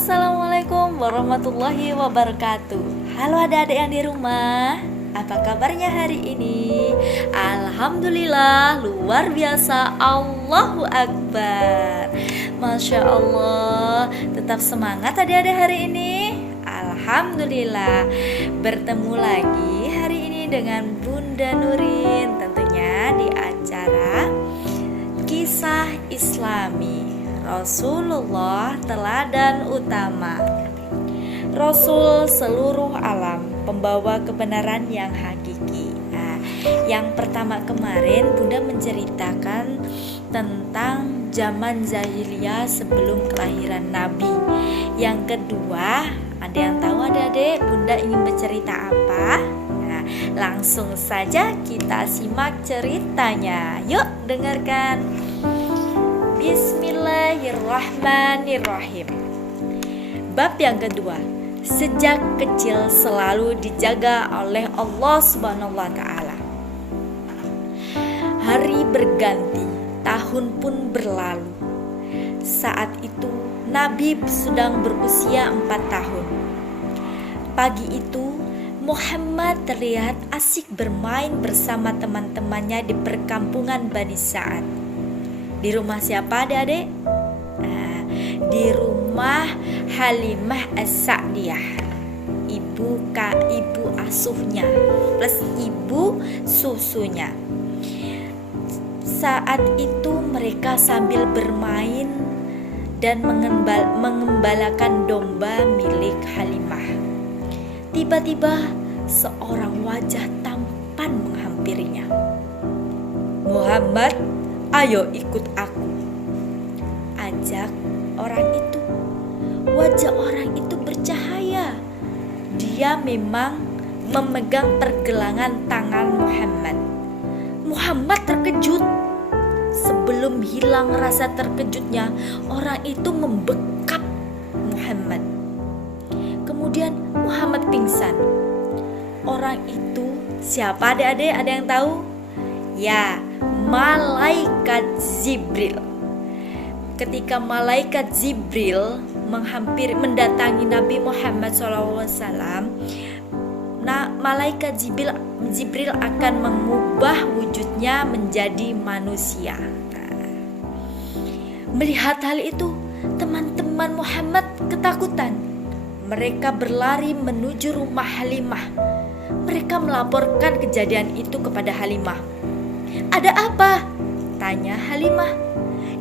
Assalamualaikum warahmatullahi wabarakatuh. Halo adik-adik yang di rumah, apa kabarnya hari ini? Alhamdulillah, luar biasa, Allahu Akbar. Masya Allah, tetap semangat adik-adik hari ini. Alhamdulillah, bertemu lagi hari ini dengan Bunda Nurin, tentunya di acara Kisah Islami Rasulullah Teladan Utama, Rasul seluruh alam, pembawa kebenaran yang hakiki. Yang pertama kemarin Bunda menceritakan tentang zaman jahiliyah sebelum kelahiran Nabi. Yang kedua, ada yang tahu adik-adik Bunda ingin bercerita apa? Langsung saja kita simak ceritanya. Yuk dengarkan. Bismillahirrahmanirrahim. Bab yang kedua, sejak kecil selalu dijaga oleh Allah Subhanahu wa Ta'ala. Hari berganti, tahun pun berlalu. Saat itu Nabi sedang berusia 4 tahun. Pagi itu Muhammad terlihat asik bermain bersama teman-temannya di perkampungan Bani Sa'ad. Di rumah siapa adik-adik? Di rumah Halimah As-Sa'diyah, ibu asuhnya plus ibu susunya. Saat itu mereka sambil bermain dan mengembalakan domba milik Halimah. Tiba-tiba seorang wajah tampan menghampirinya. "Muhammad, ayo ikut aku," ajak orang itu. Wajah orang itu bercahaya. Dia memang memegang pergelangan tangan Muhammad. Muhammad terkejut. Sebelum hilang rasa terkejutnya, orang itu membekap Muhammad. Kemudian Muhammad pingsan. Orang itu siapa adik-adik? Ada yang tahu? Ya, malaikat Jibril. Ketika malaikat Jibril mendatangi Nabi Muhammad SAW, malaikat Jibril akan mengubah wujudnya menjadi manusia. Melihat hal itu, teman-teman Muhammad ketakutan. Mereka berlari menuju rumah Halimah. Mereka melaporkan kejadian itu kepada Halimah. "Ada apa?" tanya Halimah.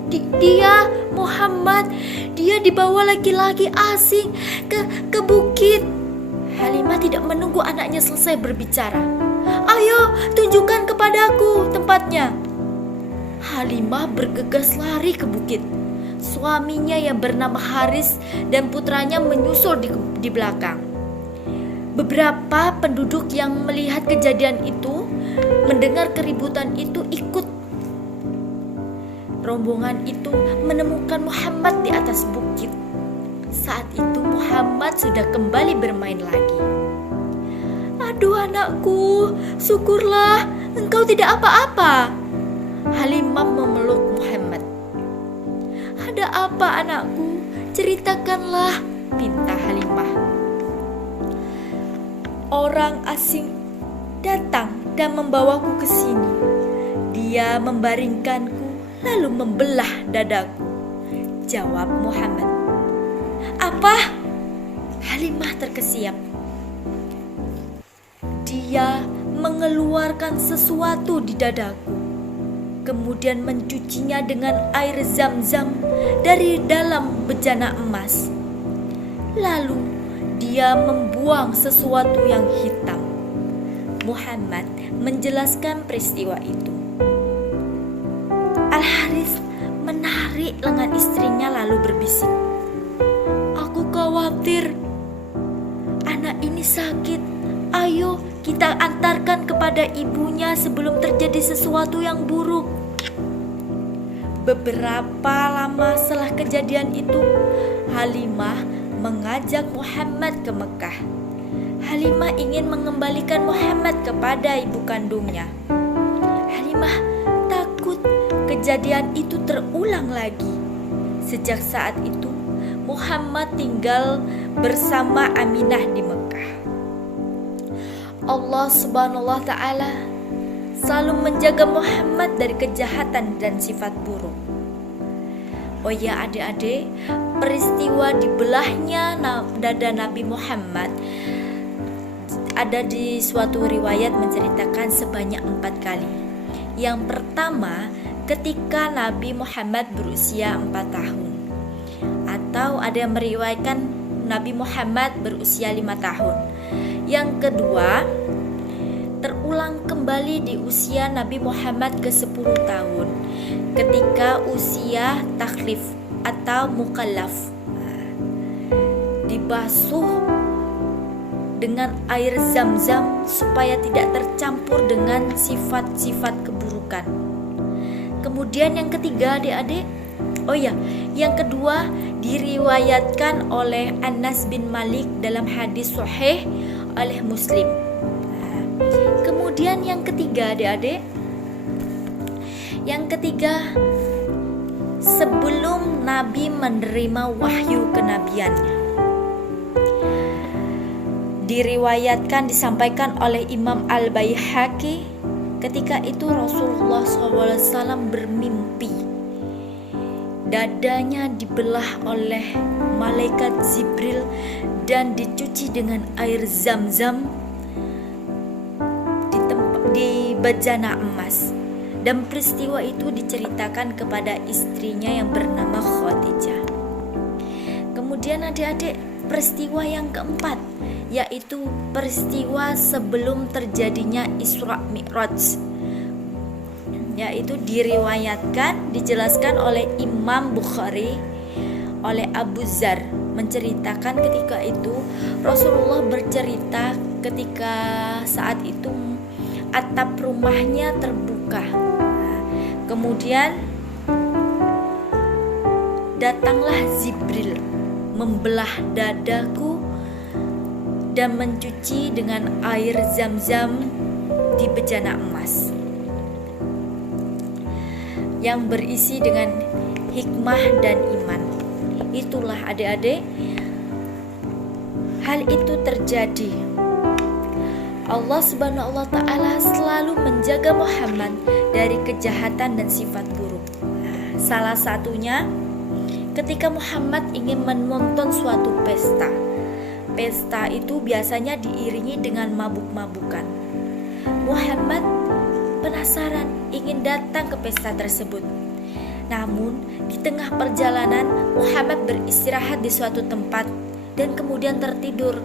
Dia Muhammad, dia dibawa laki-laki asing ke bukit." Halimah tidak menunggu anaknya selesai berbicara. "Ayo, tunjukkan kepadaku tempatnya." Halimah bergegas lari ke bukit. Suaminya yang bernama Haris dan putranya menyusul di belakang. Beberapa penduduk yang melihat kejadian itu, mendengar keributan itu, ikut. Rombongan itu menemukan Muhammad di atas bukit. Saat itu Muhammad sudah kembali bermain lagi. "Aduh anakku, syukurlah engkau tidak apa-apa." Halimah memeluk Muhammad. "Ada apa anakku? Ceritakanlah," pinta Halimah. "Orang asing datang dan membawaku ke sini. Dia membaringkanku lalu membelah dadaku," jawab Muhammad. "Apa?" Halimah terkesiap. "Dia mengeluarkan sesuatu di dadaku, kemudian mencucinya dengan air zam-zam dari dalam bejana emas. Lalu dia membuang sesuatu yang hitam." Muhammad menjelaskan peristiwa itu. Al-Haris menarik lengan istrinya lalu berbisik, "Aku khawatir anak ini sakit. Ayo kita antarkan kepada ibunya sebelum terjadi sesuatu yang buruk." Beberapa lama setelah kejadian itu, Halimah mengajak Muhammad ke Mekah. Halimah ingin mengembalikan Muhammad kepada ibu kandungnya. Halimah takut kejadian itu terulang lagi. Sejak saat itu, Muhammad tinggal bersama Aminah di Mekah. Allah Subhanahu wa Ta'ala selalu menjaga Muhammad dari kejahatan dan sifat buruk. Oh ya adik-adik, peristiwa dibelahnya dada Nabi Muhammad ada di suatu riwayat menceritakan sebanyak 4 kali. Yang pertama, ketika Nabi Muhammad berusia 4 tahun. Atau ada yang meriwayatkan Nabi Muhammad berusia 5 tahun. Yang kedua, terulang kembali di usia Nabi Muhammad ke-10 tahun, ketika usia taklif atau mukallaf, dibasuh dengan air zam-zam supaya tidak tercampur dengan sifat-sifat keburukan. Kemudian yang ketiga adik-adik, yang kedua diriwayatkan oleh Anas bin Malik dalam hadis sahih oleh Muslim. Kemudian yang ketiga adik-adik, sebelum Nabi menerima wahyu kenabiannya, diriwayatkan disampaikan oleh Imam Al-Baihaqi, ketika itu Rasulullah SAW bermimpi dadanya dibelah oleh malaikat Jibril dan dicuci dengan air zam-zam di bejana emas. Dan peristiwa itu diceritakan kepada istrinya yang bernama Khadijah. Kemudian adik-adik, peristiwa yang keempat, yaitu peristiwa sebelum terjadinya Isra Mi'raj, yaitu dijelaskan oleh Imam Bukhari oleh Abu Dzar, menceritakan ketika itu Rasulullah bercerita ketika saat itu atap rumahnya terbuka. Kemudian datanglah Jibril membelah dadaku dan mencuci dengan air zam-zam di bejana emas yang berisi dengan hikmah dan iman. Itulah adik-adik, hal itu terjadi. Allah Subhanahu wa Ta'ala selalu menjaga Muhammad dari kejahatan dan sifat buruk. Salah satunya ketika Muhammad ingin menonton suatu pesta. Pesta itu biasanya diiringi dengan mabuk-mabukan. Muhammad penasaran ingin datang ke pesta tersebut. Namun di tengah perjalanan Muhammad beristirahat di suatu tempat dan kemudian tertidur.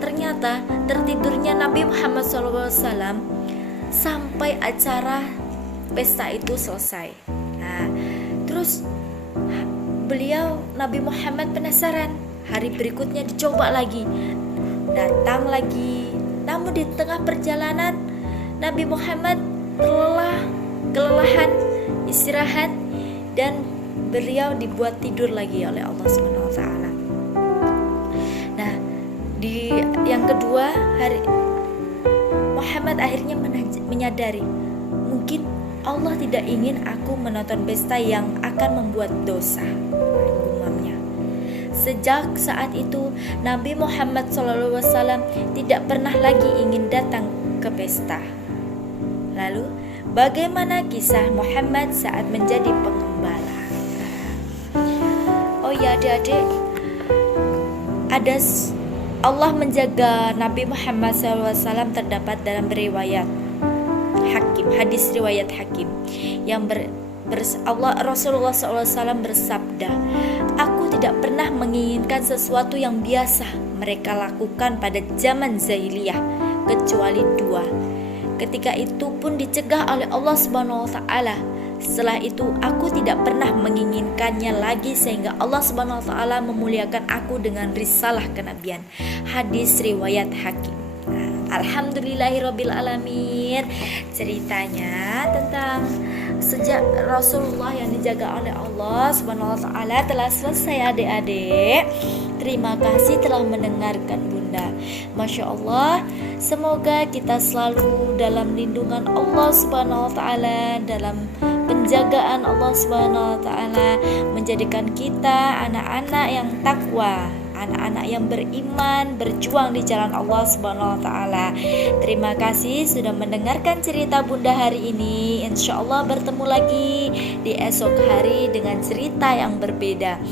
Ternyata tertidurnya Nabi Muhammad SAW sampai acara pesta itu selesai. Terus Nabi Muhammad penasaran. Hari berikutnya dicoba lagi, datang lagi. Namun di tengah perjalanan Nabi Muhammad kelelahan, istirahat, dan beliau dibuat tidur lagi oleh Allah Subhanahu wa Ta'ala. Nah, di yang kedua hari Muhammad akhirnya menyadari, mungkin Allah tidak ingin aku menonton pesta yang akan membuat dosa. Gumamnya. Sejak saat itu Nabi Muhammad SAW tidak pernah lagi ingin datang ke pesta. Lalu bagaimana kisah Muhammad saat menjadi pengembala? Oh ya adik-adik, Allah menjaga Nabi Muhammad SAW terdapat dalam riwayat Hakim, hadis riwayat Hakim yang Rasulullah SAW bersabda, aku tidak pernah menginginkan sesuatu yang biasa mereka lakukan pada zaman Jahiliyah kecuali dua. Ketika itu pun dicegah oleh Allah Subhanahu wa Ta'ala. Setelah itu aku tidak pernah menginginkannya lagi sehingga Allah Subhanahu wa Ta'ala memuliakan aku dengan risalah kenabian. Hadis riwayat Hakim. Alhamdulillahirabbil alamin. Ceritanya tentang sejak Rasulullah yang dijaga oleh Allah Subhanahu wa Ta'ala telah selesai adik-adik. Terima kasih telah mendengarkan Bunda. Masya Allah, semoga kita selalu dalam lindungan Allah Subhanahu wa Ta'ala, dalam penjagaan Allah Subhanahu wa taala, menjadikan kita anak-anak yang takwa, anak-anak yang beriman, berjuang di jalan Allah Subhanahu wa taala. Terima kasih sudah mendengarkan cerita Bunda hari ini. Insya Allah bertemu lagi di esok hari dengan cerita yang berbeda.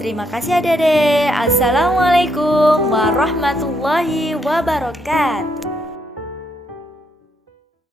Terima kasih adik-adik. Assalamualaikum warahmatullahi wabarakatuh.